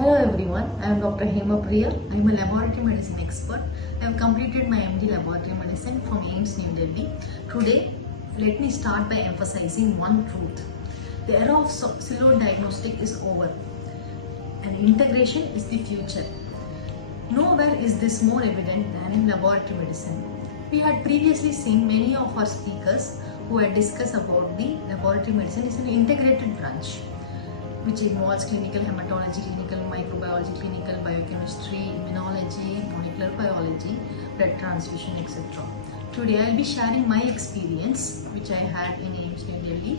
Hello everyone, I am Dr. Hemapriya. I am a laboratory medicine expert. I have completed my MD laboratory medicine from AIIMS New Delhi. Today, let me start by emphasizing one truth. The era of silo diagnostic is over and integration is the future. Nowhere is this more evident than in laboratory medicine. We had previously seen many of our speakers who had discussed about the laboratory medicine is an integrated branch, which involves clinical hematology, clinical microbiology, clinical biochemistry, immunology, molecular biology, blood transfusion, etc. Today I will be sharing my experience, which I had in AIIMS New Delhi,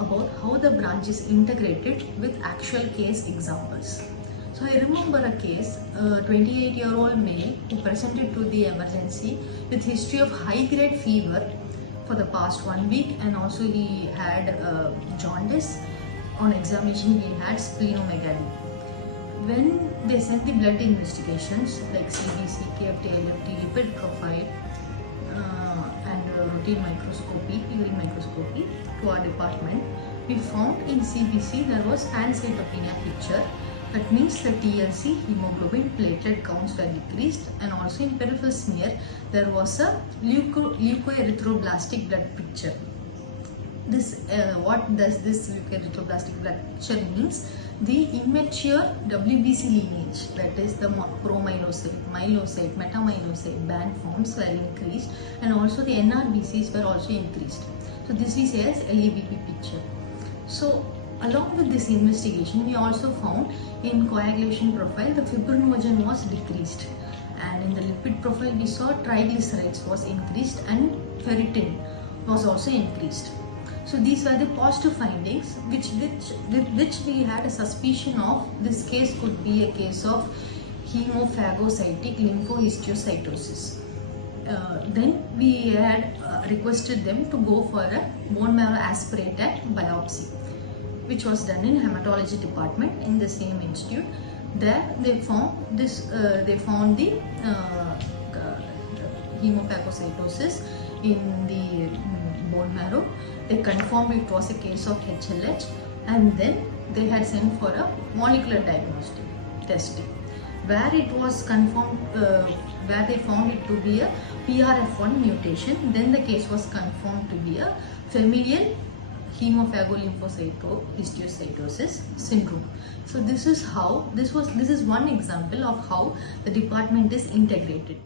about how the branch is integrated with actual case examples. So I remember a case, a 28-year-old male who presented to the emergency with history of high-grade fever for the past 1 week, and also he had jaundice. On examination he had splenomegaly. When they sent the blood investigations like CBC, KFT, LFT, lipid profile and routine microscopy, urine microscopy to our department, we found in CBC there was pancytopenia picture. That means the TLC, hemoglobin, platelet counts were decreased, and also in peripheral smear there was a leukoerythroblastic blood picture. What does this leukoerythroblastic blood picture means? The immature WBC lineage, that is the promyelocyte, myelocyte, metamyelocyte band forms were increased, and also the NRBCs were also increased. So this is as LABP picture. So along with this investigation, we also found in coagulation profile the fibrinogen was decreased, and in the lipid profile we saw triglycerides was increased and ferritin was also increased. So these were the positive findings with which we had a suspicion of this case could be a case of hemophagocytic lymphohistiocytosis. Then we had requested them to go for a bone marrow aspirated biopsy, which was done in hematology department in the same institute. There they found this. They found the hemophagocytosis in the bone marrow. They confirmed it was a case of HLH, and then they had sent for a molecular diagnostic testing, where it was confirmed, where they found it to be a PRF1 mutation. Then the case was confirmed to be a familial hemophagolymphohistiocytosis syndrome. So this is how this is one example of how the department is integrated.